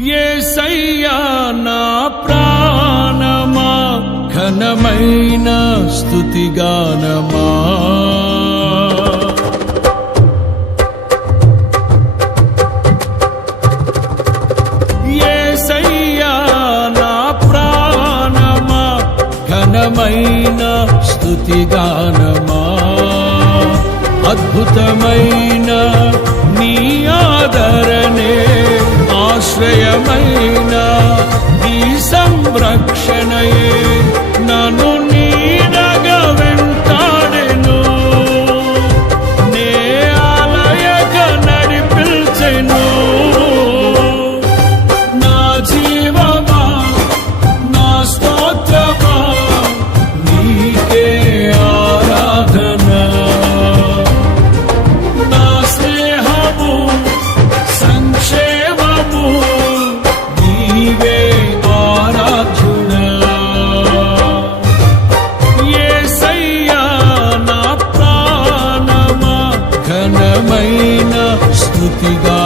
యేసయ్యా నా ప్రాణమా ఘనమైన స్తుతిగానమా యేసయ్యా నా ప్రాణమా ఘనమైన స్తుతిగానమా అద్భుతమైన నీ ఆదరణే ఆశ్రయమైన నీ సంరక్షణయే నన్ను నీడగా వెంటాడెను నే ఆలయక నడిపించెను నా జీవమా నా స్తోత్రమా నీకే ఆరాధన నా స్నేహము సంక్షేమము నీవే ఆరాధుడా యేసయ్యా నా ప్రాణమా ఘనమైన స్తుతిగా